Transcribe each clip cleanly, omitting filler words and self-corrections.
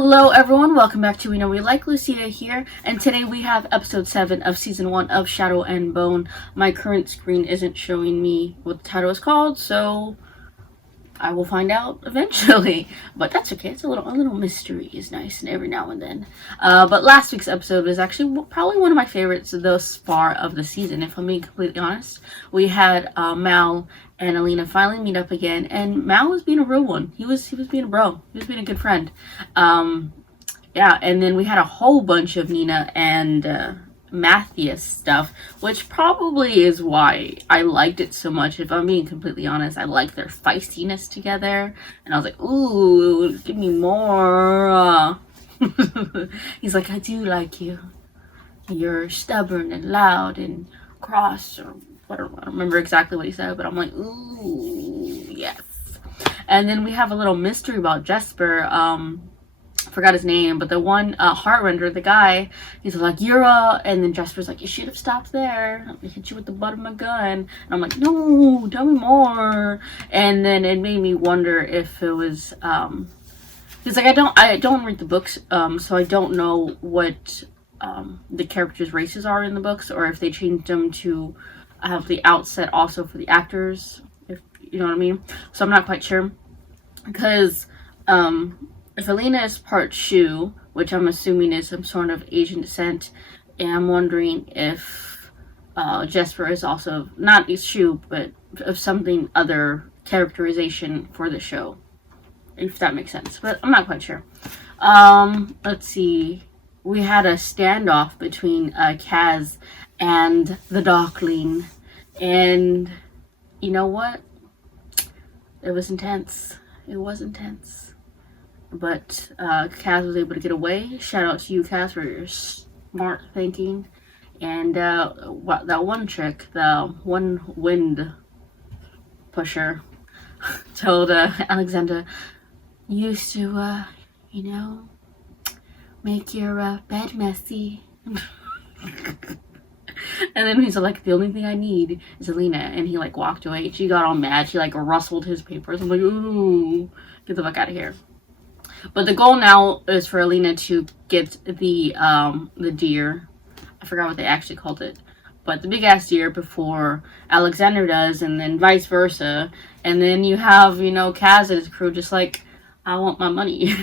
Hello everyone, welcome back to We Know We Like. Lucia here, and today we have episode 7 of season 1 of Shadow and Bone. My current screen isn't showing me what the title is called, so I will find out eventually. But that's okay, it's a little mystery is nice and every now and then. But last week's episode was actually probably one of my favorites thus far of the season, if I'm being completely honest. We had Mal and Alina finally meet up again, and Mal was being a real one. He was being a bro. He was being a good friend. Yeah, and then we had a whole bunch of Nina and Matthias stuff, which probably is why I liked it so much. If I'm being completely honest, I like their feistiness together, and I was like, ooh, give me more. He's like, I do like you. You're stubborn and loud and cross, or whatever. I don't remember exactly what he said, but I'm like, ooh, yes. And then we have a little mystery about Jesper. Forgot his name, but the one Heartrender, the guy, he's like, Yura, and then Jesper's like, you should have stopped there. I'm gonna hit you with the butt of my gun. And I'm like, no, tell me more. And then it made me wonder if it was because like I don't read the books, so I don't know what the characters' races are in the books, or if they changed them to have the outset also for the actors, if you know what I mean. So I'm not quite sure, because if Alina is part Shu, which I'm assuming is some sort of Asian descent, and I'm wondering if Jesper is also not Shu, but of something other characterization for the show, if that makes sense. But I'm not quite sure. Let's see. We had a standoff between Kaz and the Darkling, and you know what? It was intense. It was intense. But Kaz was able to get away. Shout out to you, Kaz, for your smart thinking. And that one trick, the one wind pusher, told Alexander, you used to, make your bed messy. And then he's like, the only thing I need is Alina. And he like walked away. She got all mad. She like rustled his papers. I'm like, ooh, get the fuck out of here. But the goal now is for Alina to get the deer. I forgot what they actually called it. But the big ass deer before Alexander does, and then vice versa. And then you have, Kaz and his crew just like, I want my money.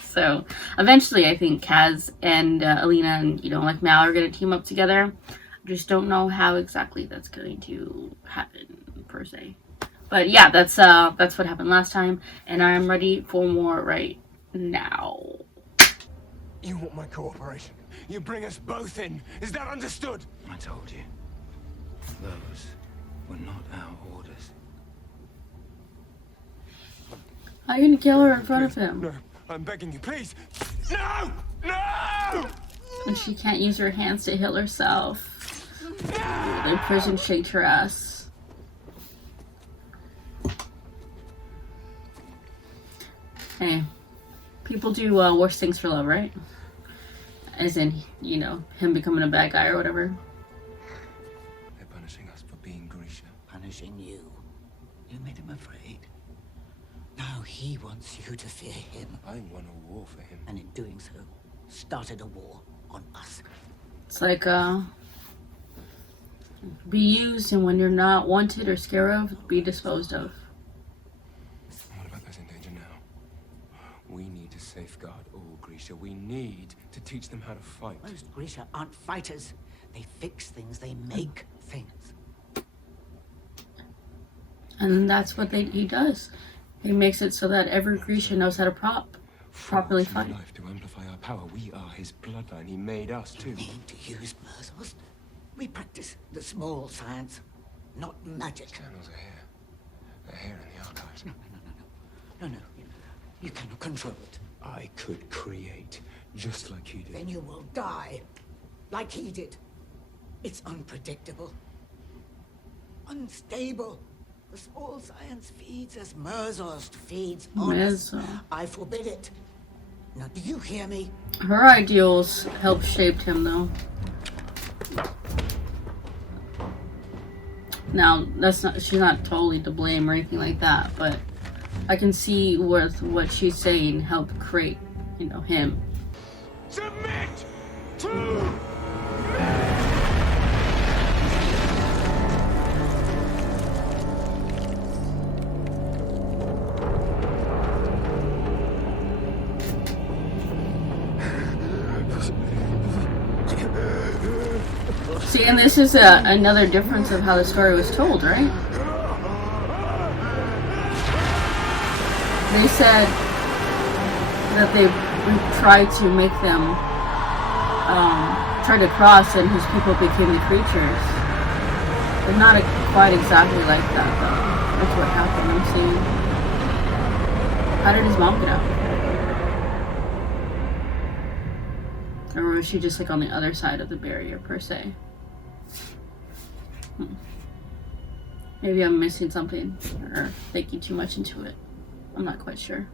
So eventually I think Kaz and Alina and, like Mal are going to team up together. I just don't know how exactly that's going to happen per se. But yeah, that's what happened last time, and I'm ready for more right now. You want my cooperation. You bring us both in. Is that understood? I told you. Those were not our orders. How are you gonna kill her in front of him? No, I'm begging you, please. No! No! And she can't use her hands to heal herself. The prison shaked her ass. Hey, people do worse things for love, right? As in, him becoming a bad guy or whatever. They're punishing us for being Grisha. Punishing you. You made him afraid. Now he wants you to fear him. I won a war for him. And in doing so, started a war on us. It's like, be used, and when you're not wanted or scared of, be disposed of. What about those in danger now? We need to safeguard all Grisha. We need to teach them how to fight. Most Grisha aren't fighters. They fix things, they make things. And that's what he does. He makes it so that every Grisha knows how to properly fight. Life to amplify our power. We are his bloodline. He made us too. Need to use Mersos. We practice the small science, not magic. Channels are here. They're here in the archives. No. You cannot control it. I could create, just like you did. Then you will die, like he did. It's unpredictable. Unstable. The small science feeds as Mersos feeds on us. I forbid it. Now, do you hear me? Her ideals helped shape him, though. Now, she's not totally to blame or anything like that, but I can see with what she's saying help create You know, him. Submit to See, and this is another difference of how the story was told, right? They said that they tried to make them try to cross, and his people became the creatures. But not quite exactly like that, though. That's what happened, I'm seeing. How did his mom get out? Or was she just like on the other side of the barrier, per se? Maybe I'm missing something or thinking too much into it. I'm not quite sure.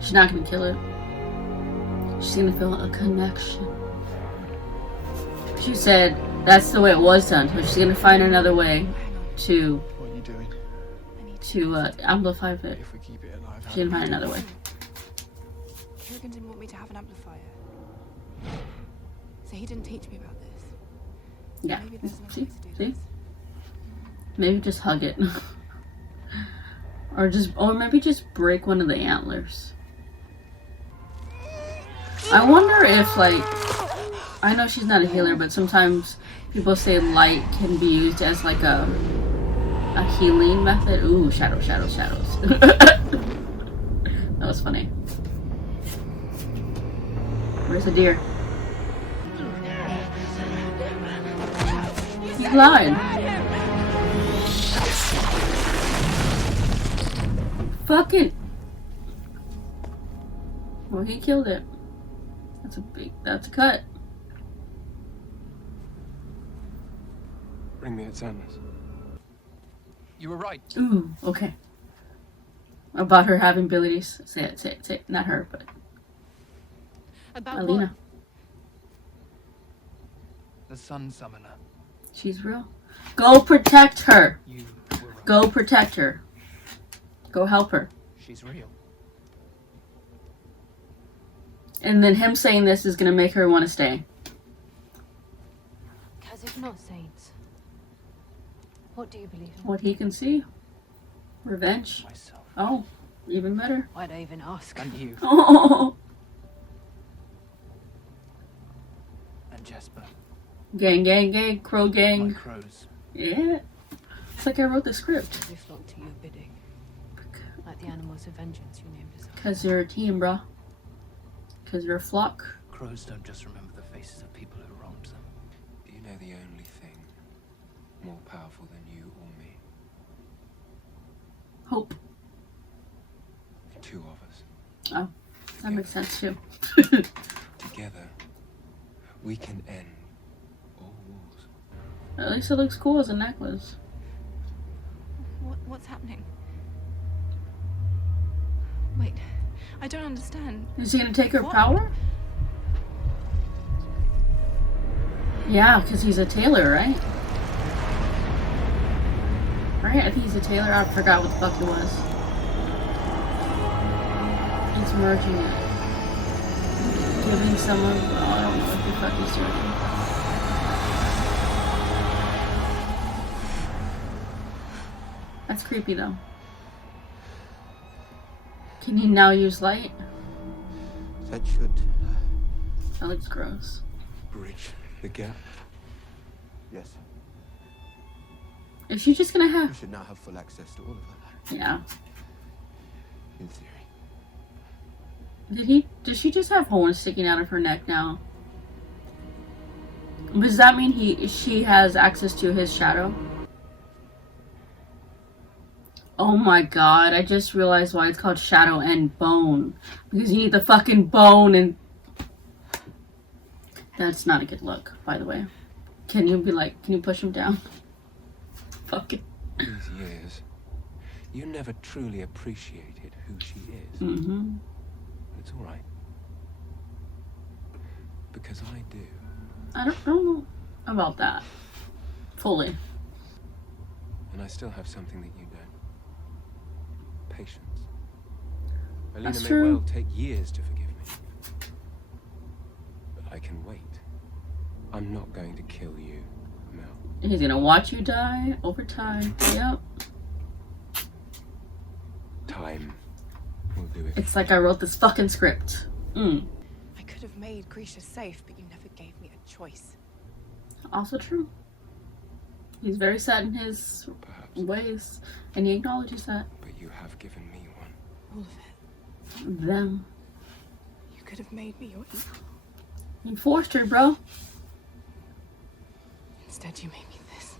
She's not gonna kill it. She's gonna feel a connection. She said that's the way it was done, so she's gonna find another way to What are you doing? amplify it. If we keep it alive, She's gonna find another way. Kerrigan didn't want me to have an amplifier. So he didn't teach me about this. Yeah. Maybe there's another See? way to do See? this. Maybe just hug it. or maybe just break one of the antlers. I wonder if, like, I know she's not a healer, but sometimes people say light can be used as like a healing method. Ooh, shadows. That was funny. Where's the deer? He lied. Fucking. Well, he killed it. That's a cut. bring me its Atlantis. You were right. Ooh, okay. About her having abilities. Say it. Not her, but About Alina. The Sun Summoner. She's real. Go protect her. You were right. Go protect her. Go help her. She's real. And then him saying this is gonna make her want to stay. Because if not saints, what do you believe in? What he can see. Revenge. Myself. Oh, even better. Why'd I even ask? And you. Oh. And Jasper. Gang. Crow My gang. crows. Yeah. It's like I wrote the script. They flock to your bidding. Like the animals of vengeance you named as Because you're a team, bruh. Because you're a flock. Crows don't just remember the faces of people who wronged them. Do you know the only thing more powerful than you or me? Hope. Two of us. Oh, that makes sense too. Together, we can end all wars. At least it looks cool as a necklace. What's happening? Wait, I don't understand. Is he gonna take her What? power? Yeah, because he's a tailor, right? Right? I think he's a tailor. I forgot what the fuck he was. He's merging it. Giving someone. Oh, I don't know what the fuck he's doing. That's creepy though. Can he now use light? That should. That looks gross. Bridge the gap. Yes. Is she just gonna We have? should now have full access to all of her. Yeah. In theory. Does she just have horns sticking out of her neck now? Does that mean she has access to his shadow? Oh my god, I just realized why it's called Shadow and Bone. Because you need the fucking bone and... That's not a good look, by the way. Can you push him down? Fuck it. These years, You never truly appreciated who she is. Mm-hmm. It's all right. Because I do. I don't know about that fully. And I still have something that you don't. Patience. Alina That's may true. well take years to forgive me. But I can wait. I'm not going to kill you, Mel. He's gonna watch you die over time. Yep. Time will do it. It's like I wrote this fucking script. I could have made Grisha safe, but you never gave me a choice. Also true. He's very set in his Perhaps. ways, and he acknowledges that. But you have given me one. All of it. Them. You could have made me your equal. You forced her, bro. Instead, you made me this.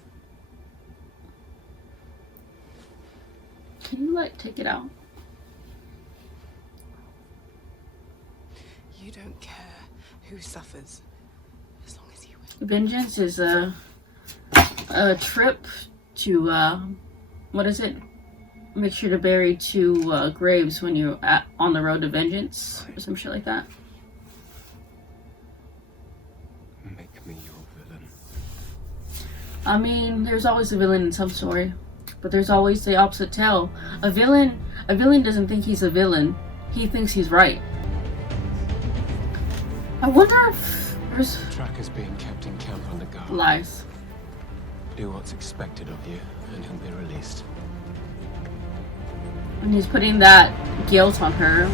Can you, like, take it out? You don't care who suffers, as long as you win. Vengeance is a trip to, what is it? Make sure to bury 2 graves when you're on the road to vengeance, or some shit like that. Make me your villain. I mean, there's always a villain in some story, but there's always the opposite tale. A villain doesn't think he's a villain. He thinks he's right. I wonder if there's Tracker's being kept in camp under guard. lies. Do what's expected of you, and he'll be released. And he's putting that guilt on her.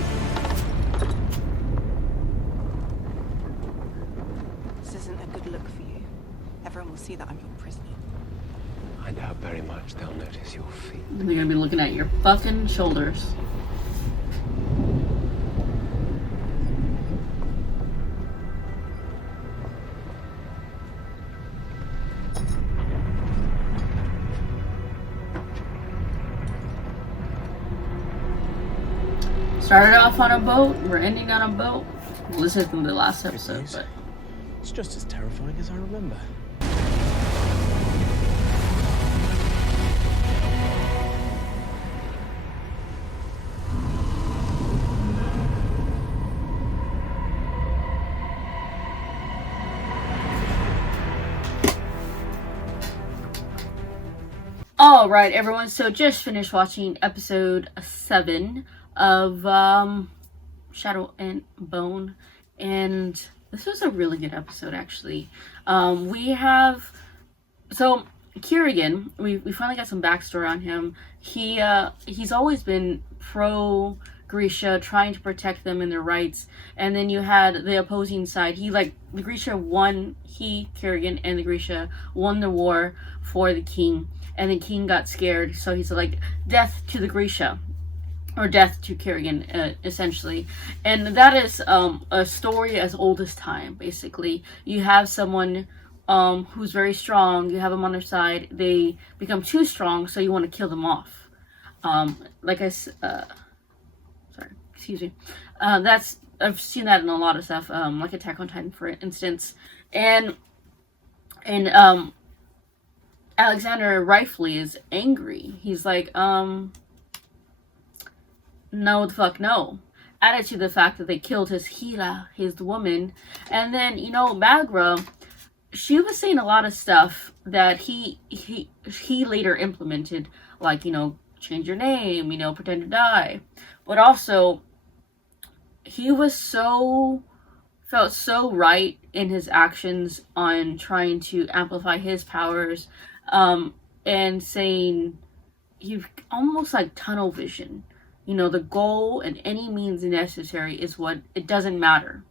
This isn't a good look for you. Everyone will see that I'm your prisoner. I doubt very much they'll notice your feet. They're gonna be looking at your fucking shoulders. Started off on a boat, we're ending on a boat. Well, this isn't the last episode, news. but It's just as terrifying as I remember. all right, everyone. So just finished watching episode 7 of Shadow and Bone, and this was a really good episode, actually. We have Kieran. We finally got some backstory on him. He's always been pro Grisha, trying to protect them and their rights. And then you had the opposing side. The Grisha won. Kieran and the Grisha won the war for the king, and the king got scared. So he's like, death to the Grisha, or death to Kieran, essentially. And that is a story as old as time. Basically, you have someone who's very strong. You have them on their side. They become too strong, so you want to kill them off. I've seen that in a lot of stuff, like Attack on Titan, for instance. And Alexander rightfully is angry. He's like, no, the fuck no. Added to the fact that they killed his Hila, his woman. And then, Bagra, she was saying a lot of stuff that he later implemented, like, change your name, pretend to die. But also, he felt so right in his actions on trying to amplify his powers, and saying, you almost like tunnel vision. The goal and any means necessary is what, it doesn't matter.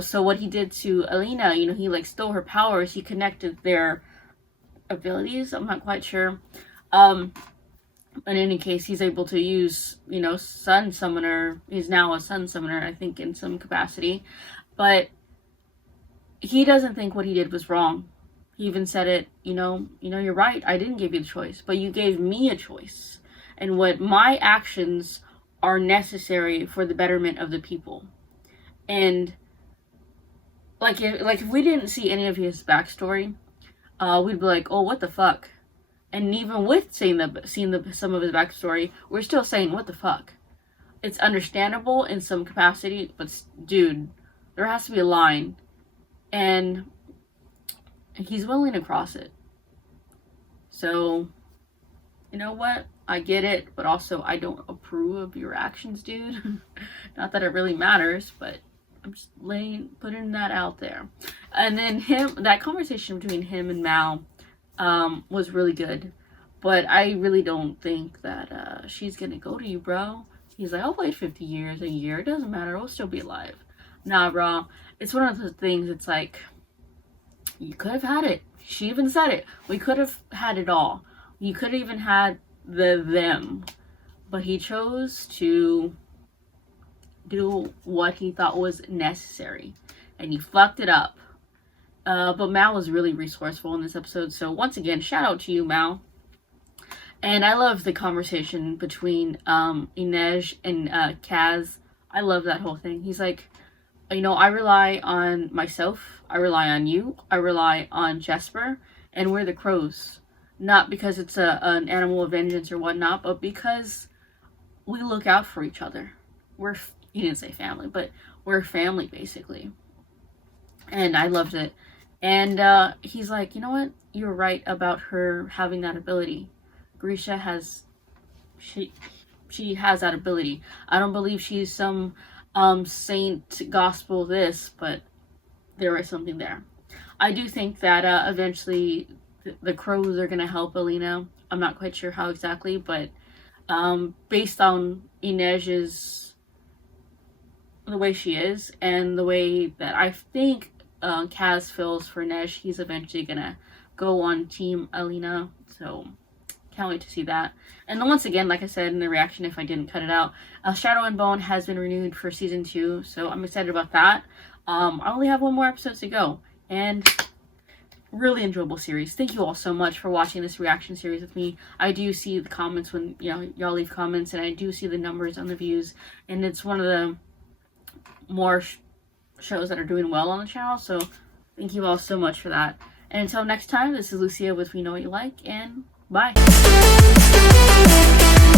So what he did to Alina, he stole her powers, he connected their abilities, I'm not quite sure. In any case, he's able to use, Sun Summoner. He's now a Sun Summoner, I think, in some capacity. But he doesn't think what he did was wrong. He even said it, you're right, I didn't give you the choice, but you gave me a choice. And what my actions are necessary for the betterment of the people. And, if we didn't see any of his backstory, we'd be like, oh, what the fuck? And even with seeing some of his backstory, we're still saying, what the fuck? It's understandable in some capacity, but dude, there has to be a line. And he's willing to cross it. So, you know what? I get it, but also I don't approve of your actions, dude. Not that it really matters, but I'm just putting that out there. And then that conversation between him and Mal was really good. But I really don't think that she's gonna go to you, bro. He's like, I'll wait 50 years, a year, it doesn't matter, I'll still be alive. Nah, bro. It's one of those things, it's like, you could have had it. She even said it. We could have had it all. You could have even had them. But he chose to do what he thought was necessary. And he fucked it up. But Mal was really resourceful in this episode. So once again, shout out to you, Mal. And I love the conversation between Inej and Kaz. I love that whole thing. He's like, you know, I rely on myself. I rely on you. I rely on Jesper. And we're the crows. Not because it's an animal of vengeance or whatnot, but because we look out for each other. You didn't say family, but we're family, basically. And I loved it. And he's like, you know what? You're right about her having that ability. Grisha has... She has that ability. I don't believe she's some saint gospel this, but there is something there. I do think that eventually the crows are going to help Alina. I'm not quite sure how exactly, but based on Inej's, the way she is, and the way that I think Kaz feels for Inej, he's eventually going to go on Team Alina. So, can't wait to see that. And then once again, like I said in the reaction, if I didn't cut it out, Shadow and Bone has been renewed for season 2, so I'm excited about that. I only have one more episode to go, and really enjoyable series. Thank you all so much for watching this reaction series with me. I do see the comments when y'all leave comments, and I do see the numbers on the views, and it's one of the more shows that are doing well on the channel, so thank you all so much for that. And until next time, this is Lucia with We Know What You Like, and bye.